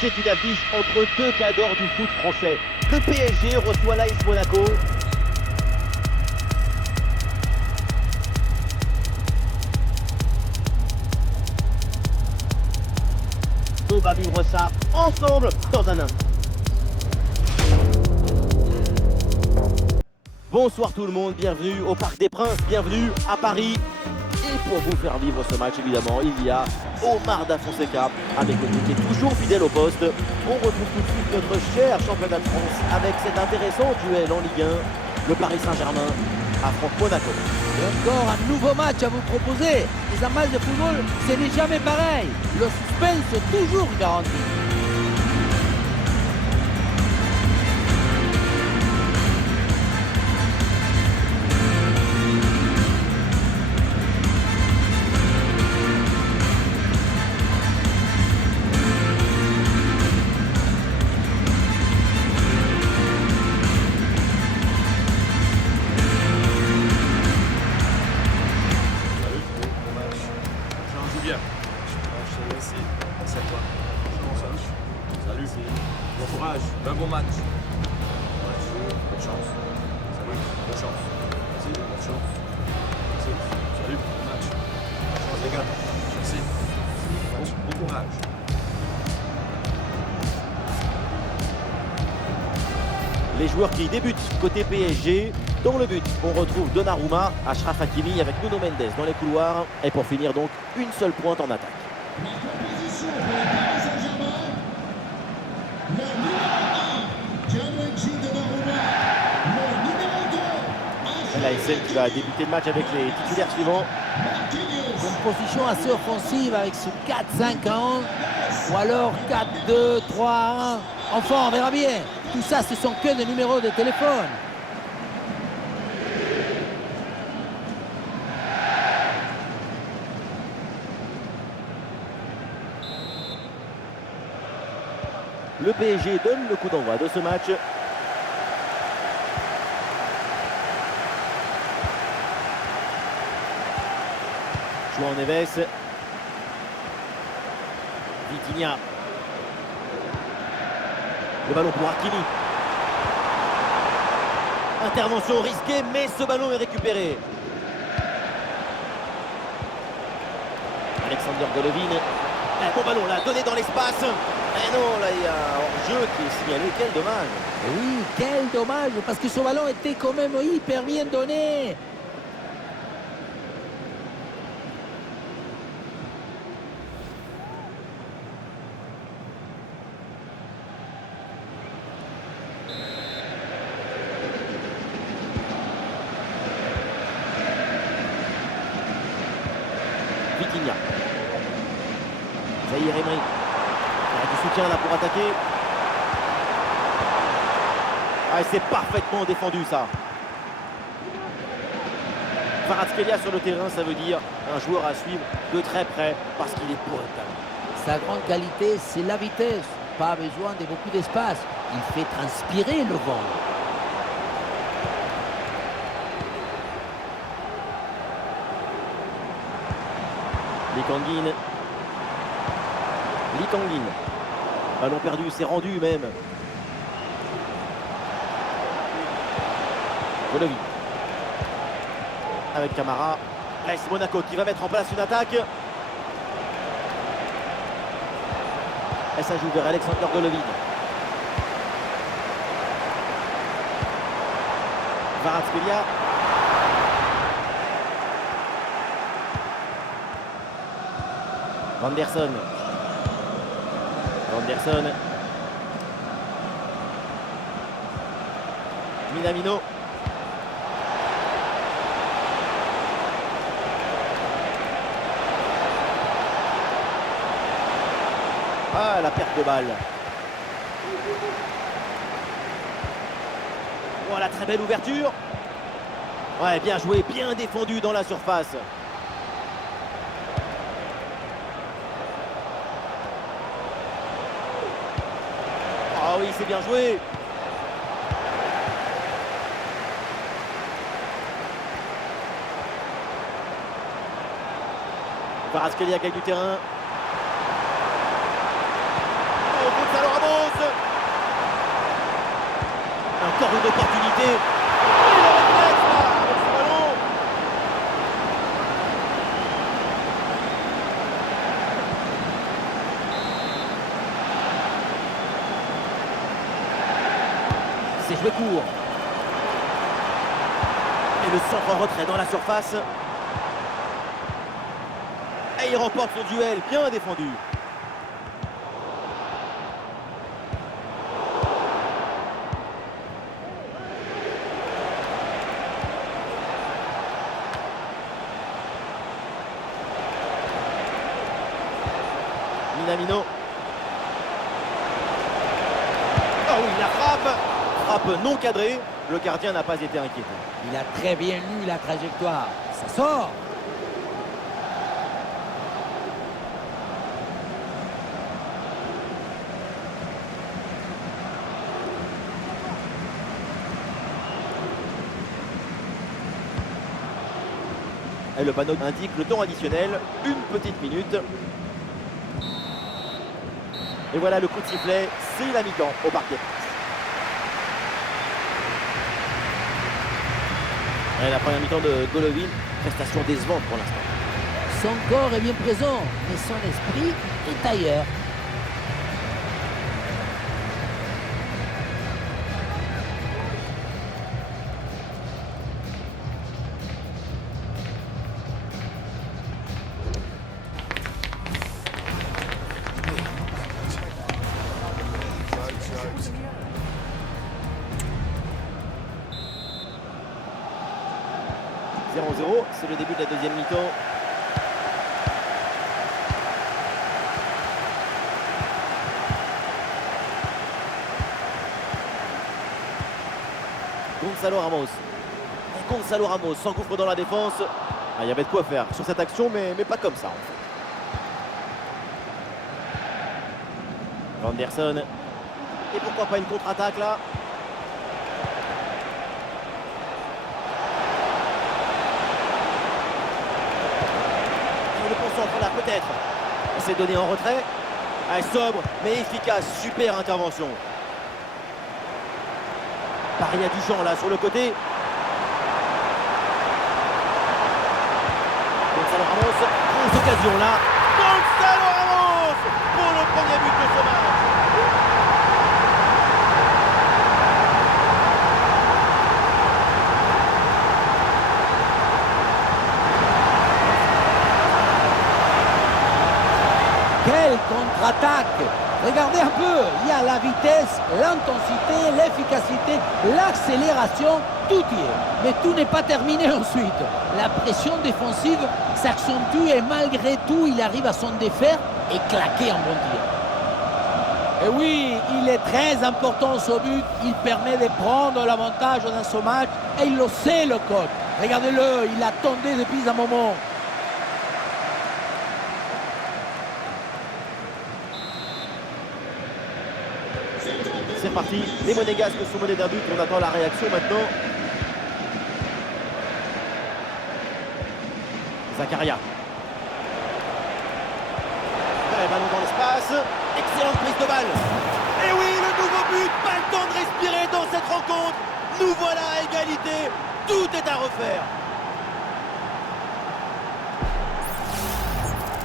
C'est une affiche entre deux cadors du foot français. Le PSG reçoit l'AS Monaco. On va vivre ça ensemble dans un instant. Bonsoir tout le monde, bienvenue au Parc des Princes, bienvenue à Paris. Et pour vous faire vivre ce match, évidemment, il y a Omar Da Fonseca à mes côtés, qui est toujours fidèle au poste. On retrouve tout de suite notre cher championnat de France avec cet intéressant duel en Ligue 1. Le Paris Saint-Germain affronte Monaco. Et encore un nouveau match à vous proposer. Les matchs de football, ce n'est jamais pareil. Le suspense est toujours garanti. Un bon match. Bonne chance. Salut. Bonne chance. Merci. Bonne chance. Merci. Salut. Bon match. Bonne chance les gars. Merci. Bon courage. Les joueurs qui débutent côté PSG. Dans le but, on retrouve Donnarumma, Achraf Hakimi avec Nuno Mendes dans les couloirs. Et pour finir donc, une seule pointe en attaque. L'ASM qui va débuter le match avec les titulaires suivants. Une position assez offensive avec ce 4-5-1 ou alors 4-2-3-1. Enfin, on verra bien. Tout ça, ce sont que des numéros de téléphone. Le PSG donne le coup d'envoi de ce match. João Neves. Vitinha. Le ballon pour Hakimi. Intervention risquée, mais ce ballon est récupéré. Alexander Golovin. Un bon ballon là, donné dans l'espace. Mais non, là il y a un hors-jeu qui est signalé. Quel dommage. Et oui, quel dommage, parce que ce ballon était quand même hyper bien donné. Vitinha. Zahir Emery. Il y a du soutien là pour attaquer. Ah, c'est parfaitement défendu ça. Kvaratskhelia sur le terrain, ça veut dire un joueur à suivre de très près parce qu'il est pointable. Sa grande qualité, c'est la vitesse. Pas besoin de beaucoup d'espace. Il fait transpirer le vent. Likanguin. Ballon perdu, c'est rendu même. Golovin. Avec Camara. AS Monaco qui va mettre en place une attaque. Et ça joue vers Alexander Golovin. Kvaratskhelia. Vanderson. Minamino. Ah, la perte de balle. Voilà, très belle ouverture. Ouais, bien joué, bien défendu dans la surface. Ah oui, c'est bien joué. Kvaratskhelia gagne du terrain. Oh, encore une opportunité. Et le réflexe là, avec ce ballon. C'est joué court. Et le centre en retrait dans la surface. Et il remporte son duel, bien défendu. Minamino. Oh oui, la frappe. Frappe non cadrée. Le gardien n'a pas été inquiété. Il a très bien lu la trajectoire. Ça sort. Et le panneau indique le temps additionnel, une petite minute. Et voilà le coup de sifflet, c'est la mi-temps au Parc des Princes. Et la première mi-temps de Golovin, prestation décevante pour l'instant. Son corps est bien présent, mais son esprit est ailleurs. C'est le début de la deuxième mi-temps. Gonzalo Ramos s'engouffre dans la défense. Ah, il y avait de quoi faire sur cette action, mais pas comme ça en fait. Vanderson. Et pourquoi pas une contre-attaque là? Là peut-être. C'est donné en retrait. Ah, sobre mais efficace. Super intervention. Paris a du champ là sur le côté. Gonzalo Ramos. Grosse occasion là. Gonzalo Ramos pour le premier but de ce match. Quelle contre-attaque! Regardez un peu, il y a la vitesse, l'intensité, l'efficacité, l'accélération, tout y est. Mais tout n'est pas terminé ensuite. La pression défensive s'accentue et malgré tout, il arrive à s'en défaire et claquer un bon tir. Et oui, il est très important ce but. Il permet de prendre l'avantage dans ce match et il le sait le coach. Regardez-le, il attendait depuis un moment. C'est parti, les Monégasques sont menés d'un but, on attend la réaction maintenant. Zakaria. Ballon dans l'espace, excellente prise de balle. Et oui, le nouveau but, pas le temps de respirer dans cette rencontre. Nous voilà à égalité, tout est à refaire.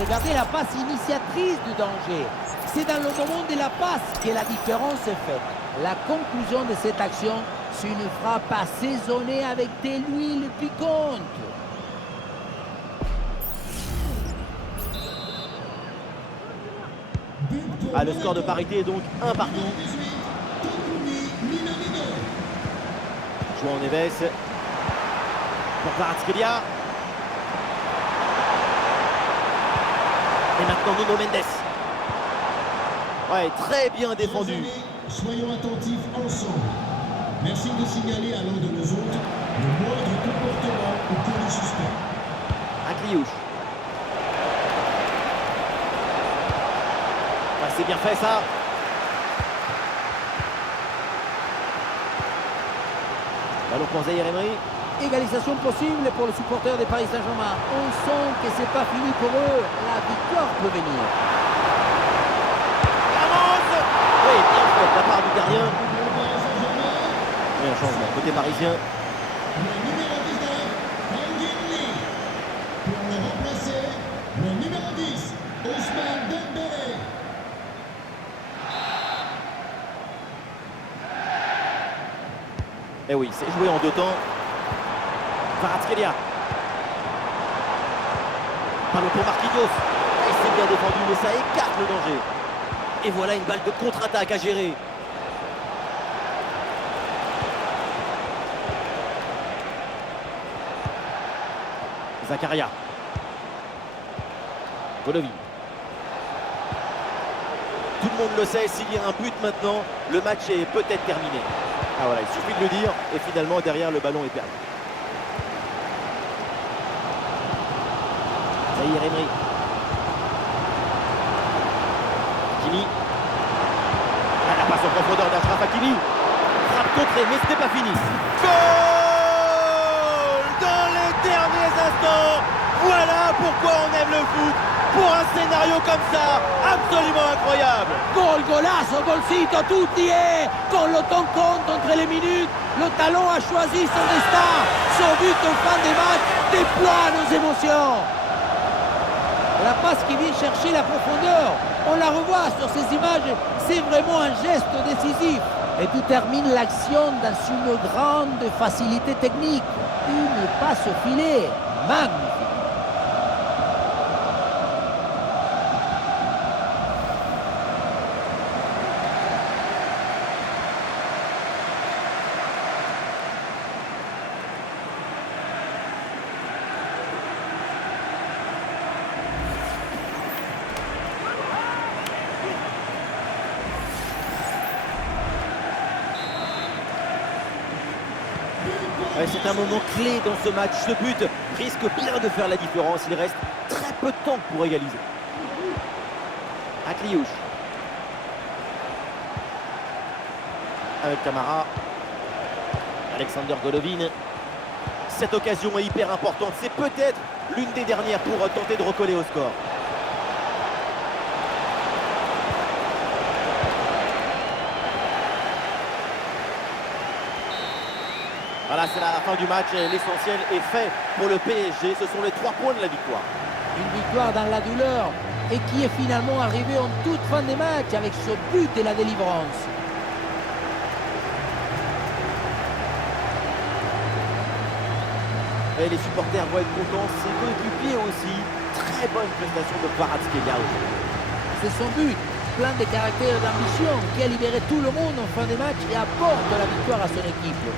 Regardez la passe initiatrice du danger. C'est dans le moment de la passe que la différence est faite. La conclusion de cette action, c'est une frappe assaisonnée avec de l'huile piquante. Ah, le score de parité est donc 1 partout. João Neves. Pour Kvaratskhelia. Et maintenant Nuno Mendes. Ouais, très bien défendu. Soyons attentifs ensemble. Merci de signaler à l'un de nous autres le moindre comportement au cours du suspect. Akliouche. Ouais, c'est bien fait ça. Ballon pour Zaïre Emery. Égalisation possible pour le supporter des Paris Saint-Germain. On sent que c'est pas fini pour eux. La victoire peut venir. Oui, bien fait de la part du gardien. Bien côté parisien. Le numéro 19, Tanguy Lee. Pour le remplacer, le numéro 10, Ousmane Dembélé. Eh oui, c'est joué en 2 temps. Kvaratskhelia. Ballon pour Marquinhos. Il s'est bien défendu, mais ça écarte le danger. Et voilà une balle de contre-attaque à gérer. Zakaria. Golovin. Tout le monde le sait, s'il y a un but maintenant, le match est peut-être terminé. Ah voilà, il suffit de le dire, et finalement derrière le ballon est perdu. Zahir Emery. Hakimi. Ah, la passe en profondeur d'Achraf Hakimi. Frappe contrée, mais ce n'est pas fini. Goal dans les derniers instants. Voilà pourquoi on aime le foot. Pour un scénario comme ça, absolument incroyable. Gol, golazo, golcito, tout y est. Quand le temps compte entre les minutes, le talon a choisi son destin. Son but en fin de match déploie nos émotions. La passe qui vient chercher la profondeur, on la revoit sur ces images, c'est vraiment un geste décisif. Et tu termines l'action dans une grande facilité technique. Une passe au filet, magnifique. Ouais, c'est un moment clé dans ce match. Ce but risque bien de faire la différence. Il reste très peu de temps pour égaliser. Akliouche. Avec Camara. Alexander Golovin. Cette occasion est hyper importante. C'est peut-être l'une des dernières pour tenter de recoller au score. Voilà, c'est la fin du match. L'essentiel est fait pour le PSG. Ce sont les 3 points de la victoire. Une victoire dans la douleur et qui est finalement arrivée en toute fin de match avec ce but et la délivrance. Et les supporters vont être contents. Ses coéquipiers aussi. Très bonne prestation de Kvaratskhelia aujourd'hui. C'est son but, plein de caractère et d'ambition, qui a libéré tout le monde en fin de match et apporte la victoire à son équipe.